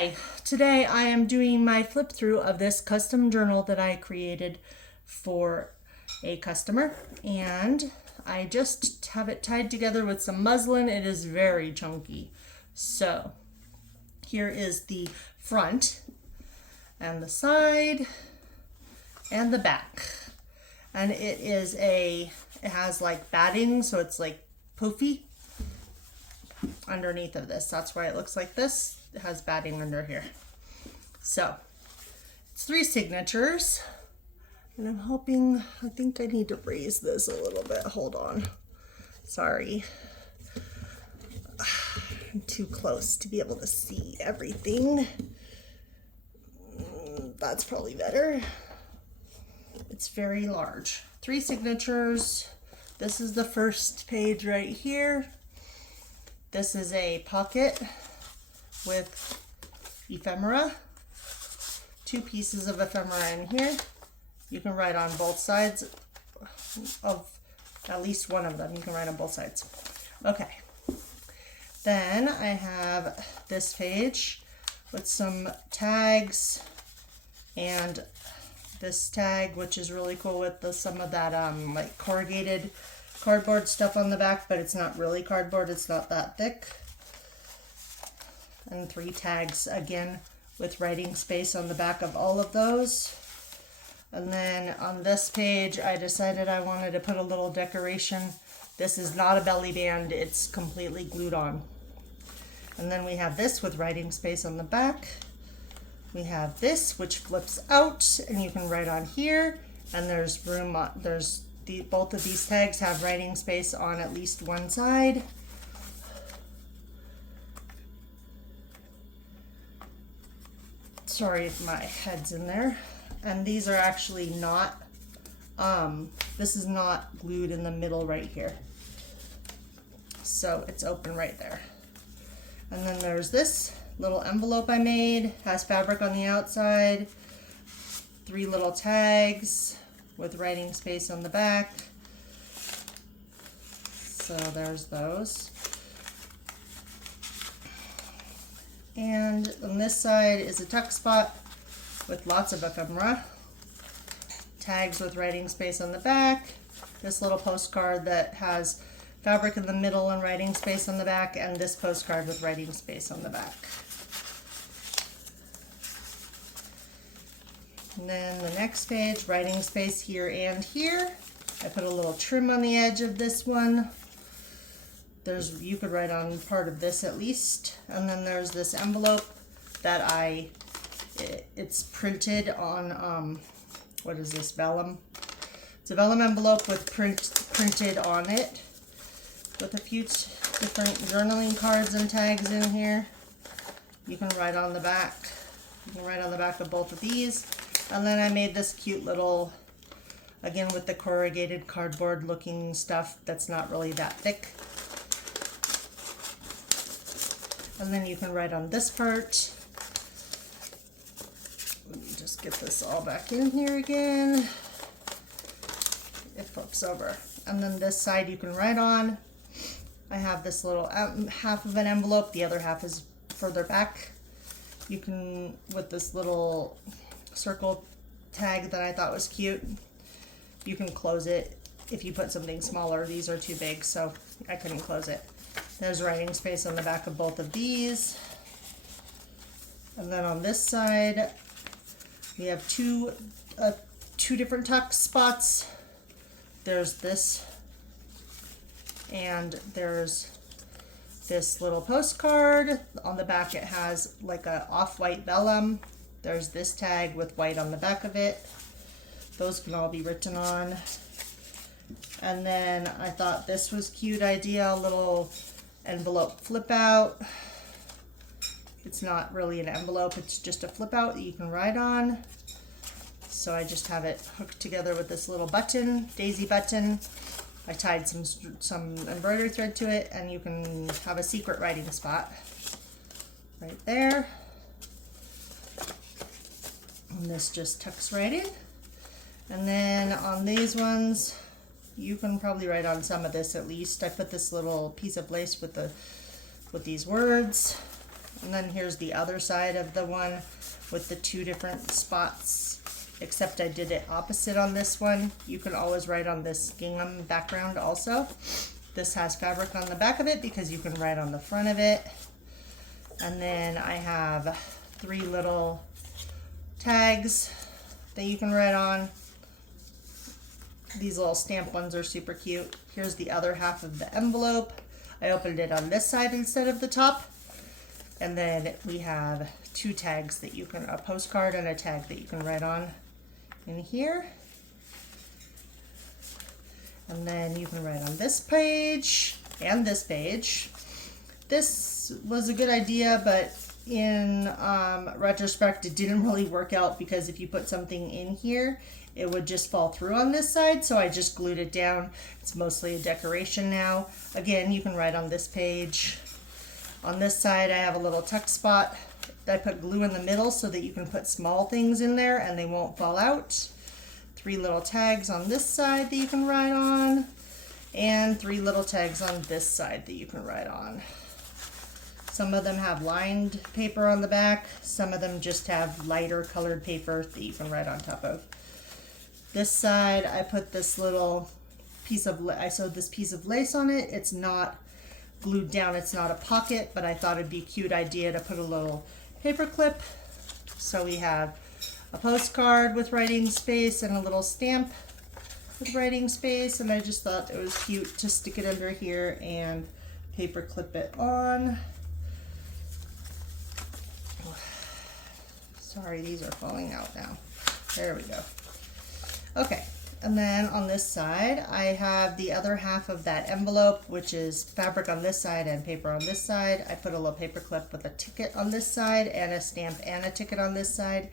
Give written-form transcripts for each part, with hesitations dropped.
Hi, today I am doing my flip through of this custom journal that I created for a customer, and I just have it tied together with some muslin. It is very chunky. So here is the front and the side and the back. And it has like batting, so it's like poofy underneath of this. That's why it looks like this. It has batting under here. So it's 3 signatures, and I think I need to raise this a little bit. Hold on. Sorry. I'm too close to be able to see everything. That's probably better. It's very large. 3 signatures. This is the first page right here. This is a pocket with ephemera. 2 pieces of ephemera in here. You can write on both sides of at least one of them. You can write on both sides. Okay. Then I have this page with some tags and this tag, which is really cool with some of that like corrugated cardboard stuff on the back, but it's not really cardboard. It's not that thick. And 3 tags again with writing space on the back of all of those. And then on this page, I decided I wanted to put a little decoration. This is not a belly band, it's completely glued on. And then we have this with writing space on the back. We have this, which flips out, and you can write on here. And there's room, both of these tags have writing space on at least one side. Sorry if my head's in there. And these are actually not, this is not glued in the middle right here. So it's open right there. And then there's this little envelope I made, has fabric on the outside, 3 little tags with writing space on the back. So there's those. And on this side is a tuck spot with lots of ephemera. Tags with writing space on the back. This little postcard that has fabric in the middle and writing space on the back, and this postcard with writing space on the back. And then the next page, writing space here and here. I put a little trim on the edge of this one. You could write on part of this at least. And then there's this envelope that it's printed on, what is this, vellum? It's a vellum envelope with printed on it, with a few different journaling cards and tags in here. You can write on the back. You can write on the back of both of these. And then I made this cute little, again with the corrugated cardboard looking stuff that's not really that thick. And then you can write on this part. Let me just get this all back in here again. It flips over. And then this side you can write on. I have this little half of an envelope, the other half is further back. You can, with this little circle tag that I thought was cute, you can close it if you put something smaller. These are too big, so I couldn't close it. There's writing space on the back of both of these. And then on this side, we have two different tuck spots. There's this, and there's this little postcard. On the back it has like a off-white vellum. There's this tag with white on the back of it. Those can all be written on. And then I thought this was a cute idea, a little envelope flip out. It's not really an envelope, it's just a flip out that you can write on. So I just have it hooked together with this little button, daisy button. I tied some embroidery thread to it, and you can have a secret writing spot right there. And this just tucks right in. And then on these ones, you can probably write on some of this at least. I put this little piece of lace with these words. And then here's the other side of the one with the two different spots, except I did it opposite on this one. You can always write on this gingham background also. This has fabric on the back of it because you can write on the front of it. And then I have 3 little tags that you can write on. These little stamp ones are super cute. Here's the other half of the envelope. I opened it on this side instead of the top. And then we have 2 tags that you can, a postcard and a tag that you can write on in here. And then you can write on this page and this page. This was a good idea, but in retrospect, it didn't really work out because if you put something in here, it would just fall through on this side. So I just glued it down. It's mostly a decoration now. Again, you can write on this page. On this side, I have a little tuck spot. I put glue in the middle so that you can put small things in there and they won't fall out. 3 little tags on this side that you can write on, and 3 little tags on this side that you can write on. Some of them have lined paper on the back. Some of them just have lighter colored paper that you can write on top of. This side, I put this little piece of, I sewed this piece of lace on it. It's not glued down, it's not a pocket, but I thought it'd be a cute idea to put a little paper clip. So we have a postcard with writing space and a little stamp with writing space, and I just thought it was cute to stick it under here and paper clip it on. Sorry, these are falling out now. There we go. Okay, and then on this side, I have the other half of that envelope, which is fabric on this side and paper on this side. I put a little paper clip with a ticket on this side and a stamp and a ticket on this side.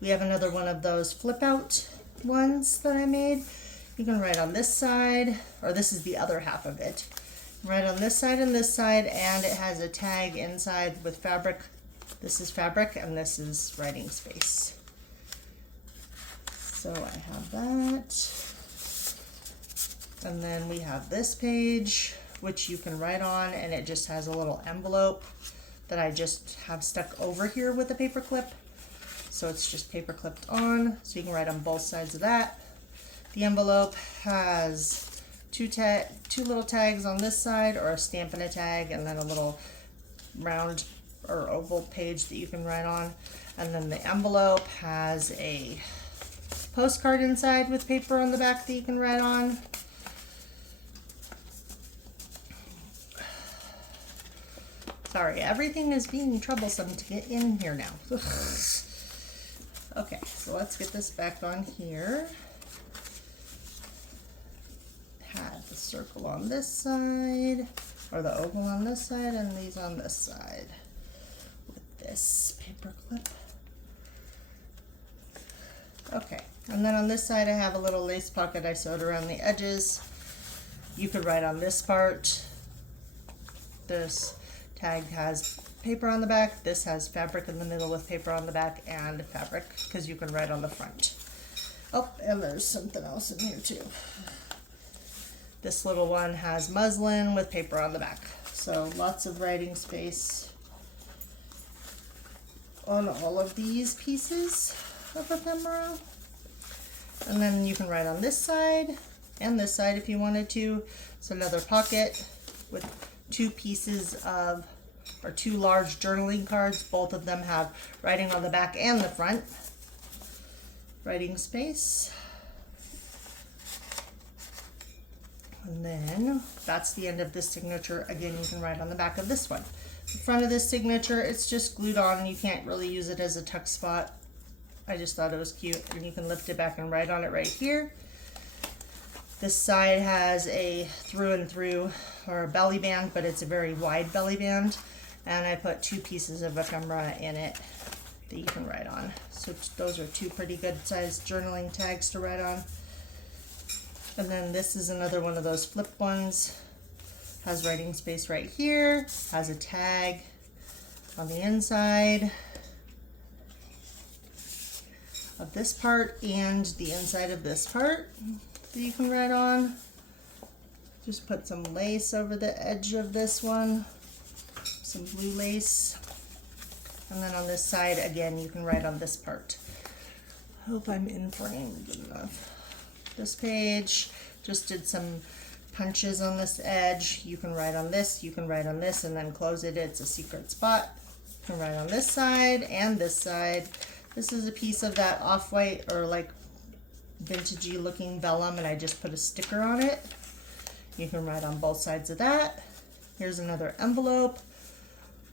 We have another one of those flip out ones that I made. You can write on this side, or this is the other half of it. Write on this side and this side, and it has a tag inside with fabric. This is fabric and this is writing space. So I have that. And then we have this page, which you can write on, and it just has a little envelope that I just have stuck over here with a paper clip. So it's just paper clipped on, so you can write on both sides of that. The envelope has two little tags on this side, or a stamp and a tag, and then a little round or oval page that you can write on. And then the envelope has a postcard inside with paper on the back that you can write on. Sorry, everything is being troublesome to get in here now. Okay, so let's get this back on here. Had the circle on this side, or the oval on this side, and these on this side with this paper clip. Okay, and then on this side I have a little lace pocket I sewed around the edges. You could write on this part. This tag has paper on the back. This has fabric in the middle with paper on the back and fabric, because you can write on the front. Oh, and there's something else in here too. This little one has muslin with paper on the back. So lots of writing space on all of these pieces of ephemera. And then you can write on this side and this side if you wanted to. It's another pocket with 2 pieces of, or 2 large journaling cards. Both of them have writing on the back and the front. Writing space. And then that's the end of this signature. Again, you can write on the back of this one. The front of this signature, it's just glued on. You can't really use it as a tuck spot. I just thought it was cute, and you can lift it back and write on it right here. This side has a through and through, or a belly band, but it's a very wide belly band. And I put 2 pieces of ephemera in it that you can write on. So those are 2 pretty good sized journaling tags to write on. And then this is another one of those flip ones. Has writing space right here, has a tag on the inside of this part and the inside of this part that you can write on. Just put some lace over the edge of this one, some blue lace. And then on this side, again, you can write on this part. I hope I'm in frame good enough. This page, just did some punches on this edge. You can write on this, you can write on this, and then close it. It's a secret spot. You can write on this side and this side. This is a piece of that off-white or like vintagey looking vellum, and I just put a sticker on it. You can write on both sides of that. Here's another envelope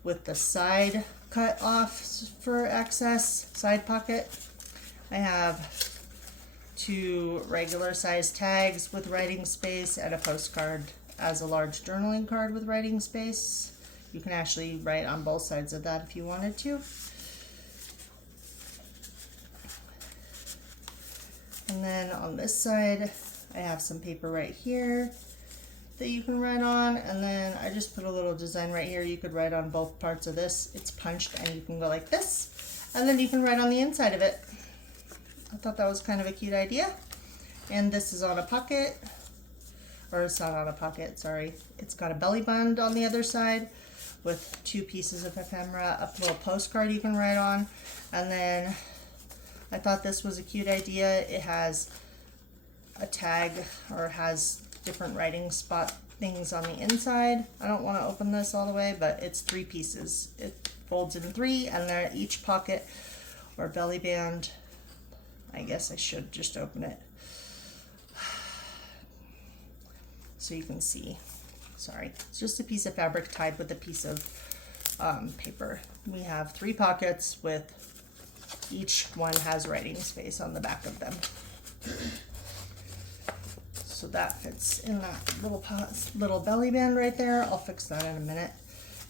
with the side cut off for access, side pocket. I have 2 regular size tags with writing space and a postcard as a large journaling card with writing space. You can actually write on both sides of that if you wanted to. And then on this side, I have some paper right here that you can write on, and then I just put a little design right here. You could write on both parts of this. It's punched and you can go like this, and then you can write on the inside of it. I thought that was kind of a cute idea. And this is on a pocket, or it's not on a pocket, sorry. It's got a belly band on the other side with 2 pieces of ephemera, a little postcard you can write on, and then I thought this was a cute idea. It has a tag, or has different writing spot things on the inside. I don't want to open this all the way, but it's 3 pieces. It folds in 3, and they're each pocket or belly band. I guess I should just open it so you can see. Sorry, it's just a piece of fabric tied with a piece of paper. We have 3 pockets with each one has writing space on the back of them. So that fits in that little belly band right there. I'll fix that in a minute.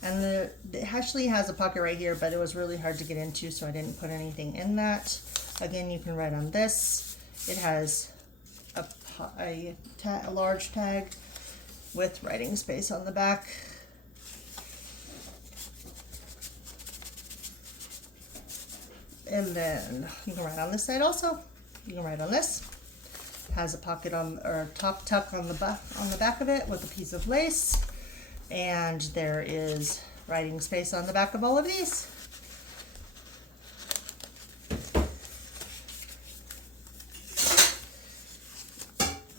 And it actually has a pocket right here, but it was really hard to get into, so I didn't put anything in that. Again, you can write on this. It has a large tag with writing space on the back. And then you can write on this side also. You can write on this. Has a pocket on, or top tuck on the back of it with a piece of lace, and there is writing space on the back of all of these.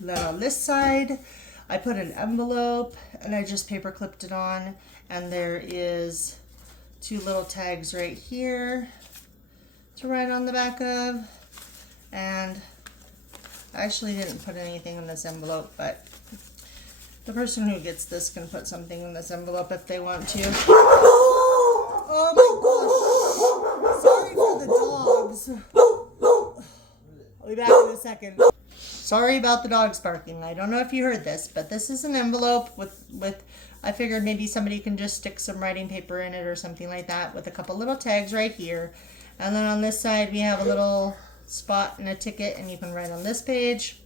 Then on this side, I put an envelope and I just paper clipped it on, and there is 2 little tags right here to write on the back of, and I actually didn't put anything in this envelope, but the person who gets this can put something in this envelope if they want to. Oh my gosh. Sorry for the dogs. I'll be back in a second. Sorry about the dogs barking. I don't know if you heard this, but this is an envelope with I figured maybe somebody can just stick some writing paper in it or something like that, with a couple little tags right here. And then on this side we have a little spot and a ticket, and you can write on this page.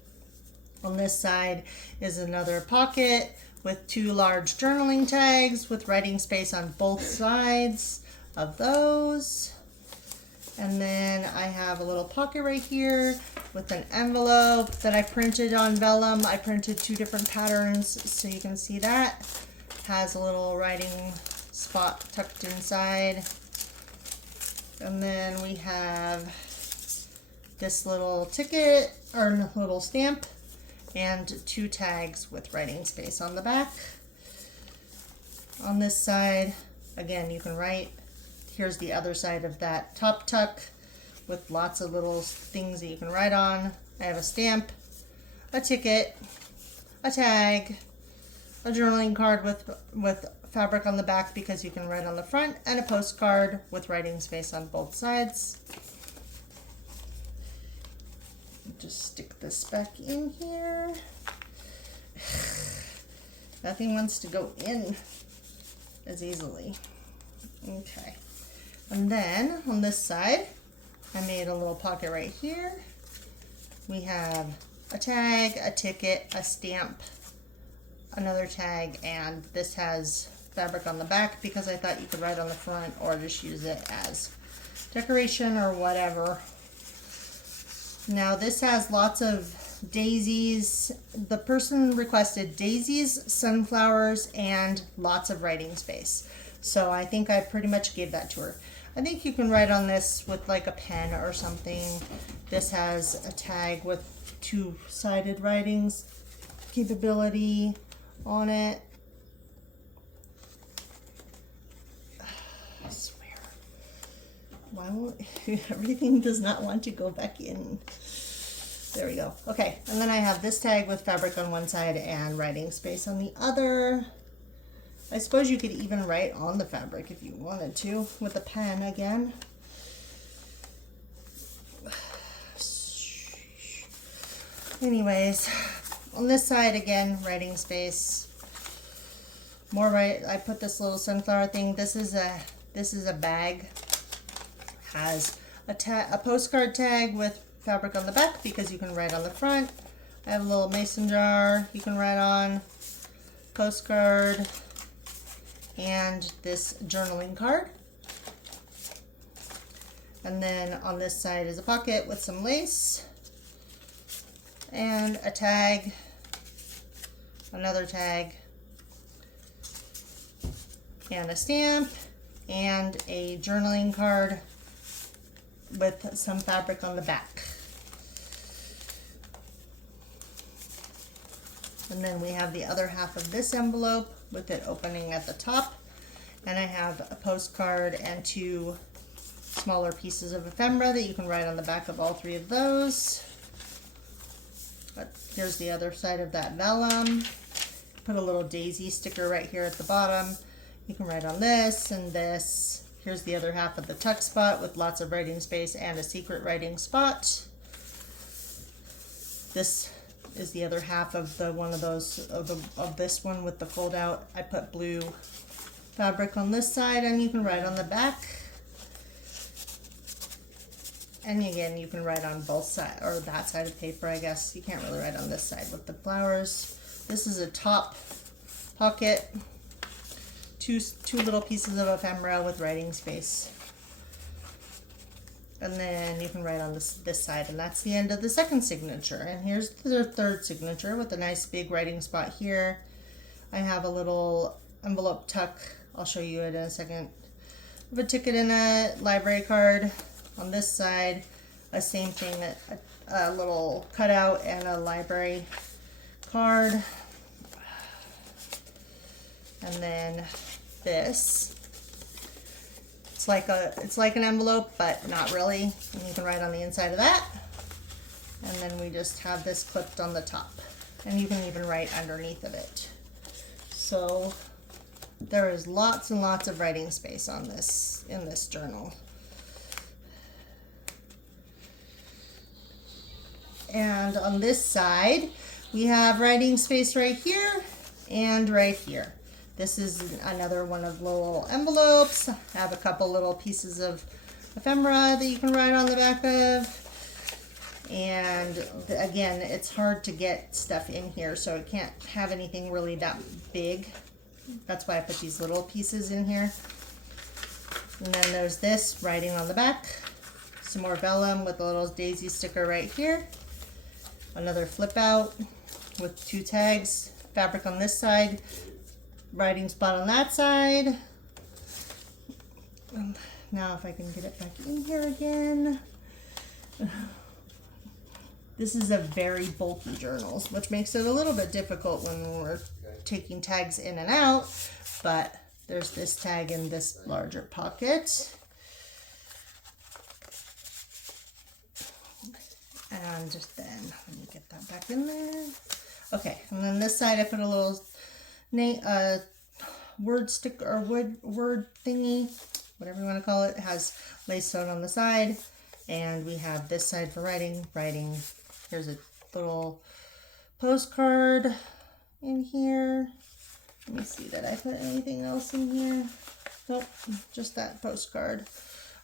On this side is another pocket with 2 large journaling tags with writing space on both sides of those. And then I have a little pocket right here with an envelope that I printed on vellum. I printed 2 different patterns so you can see that. Has a little writing spot tucked inside. And then we have this little ticket, or little stamp, and 2 tags with writing space on the back. On this side, again, you can write. Here's the other side of that top tuck with lots of little things that you can write on. I have a stamp, a ticket, a tag, a journaling card with fabric on the back because you can write on the front, and a postcard with writing space on both sides. Just stick this back in here. Nothing wants to go in as easily. Okay. And then on this side, I made a little pocket right here. We have a tag, a ticket, a stamp, another tag, and this has fabric on the back because I thought you could write on the front or just use it as decoration or whatever. Now this has lots of daisies. The person requested daisies, sunflowers, and lots of writing space. So I think I pretty much gave that to her. I think you can write on this with like a pen or something. This has a tag with two-sided writings capability on it. I swear. Why won't everything does not want to go back in? There we go. Okay, and then I have this tag with fabric on one side and writing space on the other. I suppose you could even write on the fabric if you wanted to with a pen again. Anyways, on this side again, writing space. More I put this little sunflower thing. This is a bag. Has a postcard tag with fabric on the back because you can write on the front. I have a little mason jar you can write on, postcard, and this journaling card. And then on this side is a pocket with some lace and a tag, another tag, and a stamp, and a journaling card with some fabric on the back. And then we have the other half of this envelope with it opening at the top. And I have a postcard and two smaller pieces of ephemera that you can write on the back of all three of those. But here's the other side of that vellum. Put a little daisy sticker right here at the bottom. You can write on this and this. Here's the other half of the tuck spot with lots of writing space and a secret writing spot. This is the other half of the one of those of this one with the fold out. I put blue fabric on this side and you can write on the back. And again, you can write on both sides, or that side of paper, I guess. You can't really write on this side with the flowers. This is a top pocket. Two little pieces of ephemera with writing space. And then you can write on this side, and that's the end of the second signature. And here's the third signature with a nice big writing spot here. I have a little envelope tuck. I'll show you it in a second. I have a ticket and a library card on this side. A same thing, a little cutout and a library card. And then this. It's like an envelope, but not really. And you can write on the inside of that. And then we just have this clipped on the top. And you can even write underneath of it. So there is lots and lots of writing space on this in this journal. And on this side, we have writing space right here and right here. This is another one of the little envelopes. I have a couple little pieces of ephemera that you can write on the back of. And again, it's hard to get stuff in here, so it can't have anything really that big. That's why I put these little pieces in here. And then there's this writing on the back. Some more vellum with a little daisy sticker right here. Another flip out with two tags. Fabric on this side. Writing spot on that side. Now if I can get it back in here again. This is a very bulky journal, which makes it a little bit difficult when we're taking tags in and out, but there's this tag in this larger pocket. And then let me get that back in there. Okay, and then this side I put a little word stick or word thingy, whatever you want to call it. It has lace sewn on the side, and we have this side for writing. Here's a little postcard in here. Let me see, did I put anything else in here? Nope, just that postcard.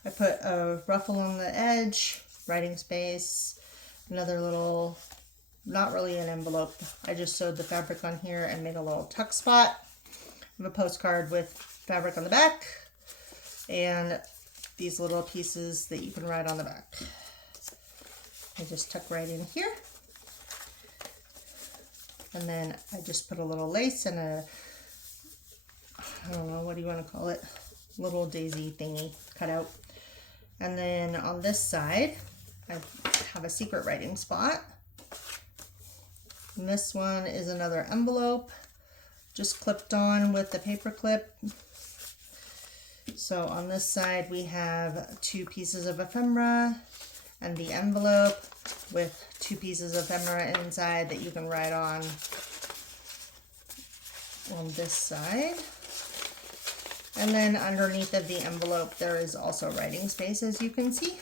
I put a ruffle on the edge, writing space, another little, not really an envelope. I just sewed the fabric on here and made a little tuck spot. I have a postcard with fabric on the back and these little pieces that you can write on the back. I just tuck right in here. And then I just put a little lace and I don't know, what do you want to call it? Little daisy thingy cut out. And then on this side, I have a secret writing spot. And this one is another envelope, just clipped on with the paper clip. So on this side we have 2 pieces of ephemera and the envelope with 2 pieces of ephemera inside that you can write on this side. And then underneath of the envelope there is also writing space, as you can see.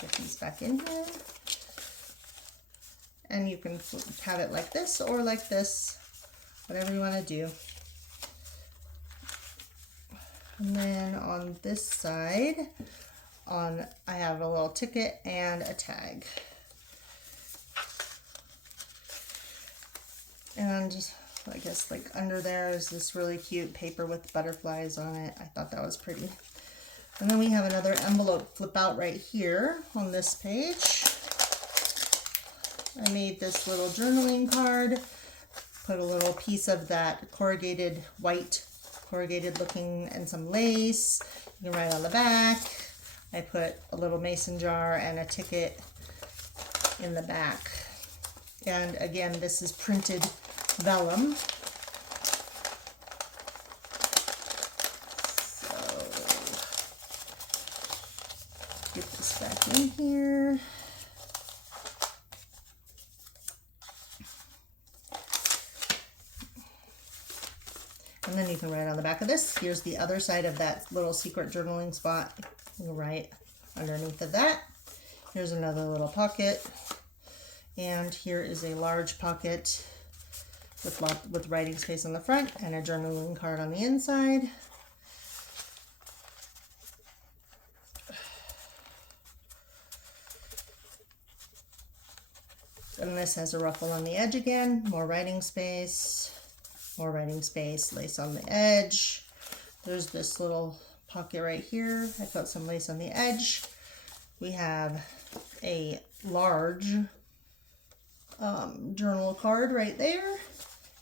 Get these back in here. And you can have it like this or like this, whatever you want to do. And then on this side, I have a little ticket and a tag. And I guess like under there is this really cute paper with butterflies on it. I thought that was pretty. And then we have another envelope flip out right here on this page. I made this little journaling card, put a little piece of that white corrugated looking and some lace. You can write on the back. I put a little mason jar and a ticket in the back. And again, this is printed vellum. So get this back in here. And then you can write on the back of this. Here's the other side of that little secret journaling spot. You can write underneath of that. Here's another little pocket. And here is a large pocket with writing space on the front and a journaling card on the inside. And this has a ruffle on the edge again, more writing space. More writing space, lace on the edge. There's this little pocket right here. I put some lace on the edge. We have a large journal card right there.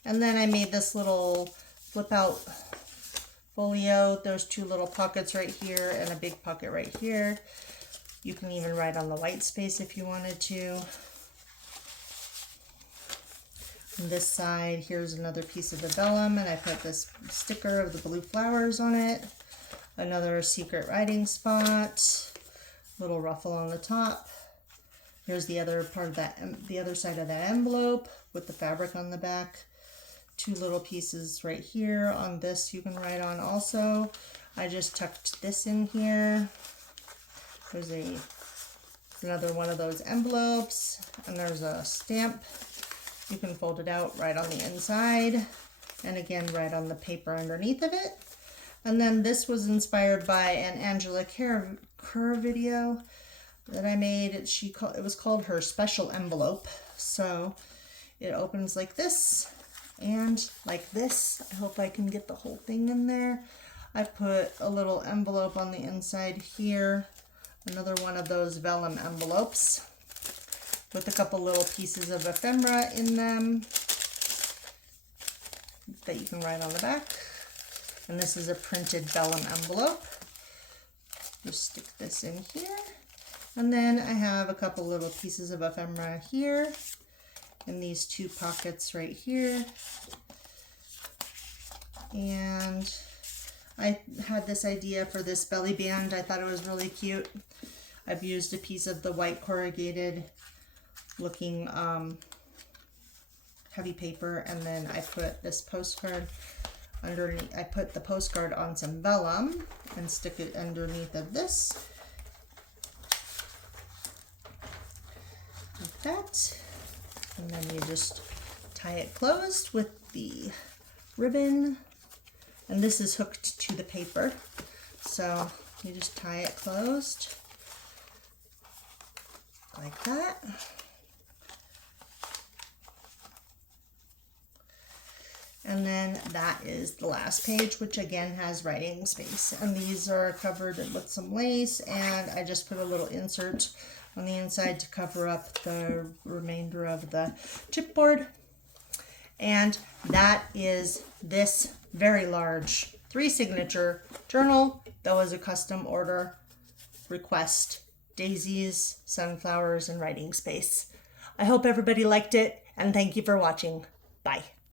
And then I made this little flip out folio. There's 2 little pockets right here and a big pocket right here. You can even write on the white space if you wanted to. On this side, here's another piece of the vellum, and I put this sticker of the blue flowers on it. Another secret writing spot, little ruffle on the top. Here's the other part of that, the other side of that envelope with the fabric on the back. 2 little pieces right here. On this you can write on also. I just tucked this in here. There's another one of those envelopes, and there's a stamp. You can fold it out right on the inside, and again right on the paper underneath of it. And then this was inspired by an Angela Kerr video that I made. It was called her special envelope. So it opens like this and like this. I hope I can get the whole thing in there. I put a little envelope on the inside here, another one of those vellum envelopes with a couple little pieces of ephemera in them that you can write on the back. And this is a printed vellum envelope. Just stick this in here. And then I have a couple little pieces of ephemera here in these 2 pockets right here. And I had this idea for this belly band. I thought it was really cute. I've used a piece of the white corrugated looking heavy paper, and then I put this postcard underneath. I put the postcard on some vellum and stick it underneath of this like that, and then you just tie it closed with the ribbon, and this is hooked to the paper, so you just tie it closed like that. And then that is the last page, which again has writing space. And these are covered with some lace, and I just put a little insert on the inside to cover up the remainder of the chipboard. And that is this very large 3 signature journal That was a custom order request. Daisies, sunflowers, and writing space. I hope everybody liked it, and thank you for watching. Bye.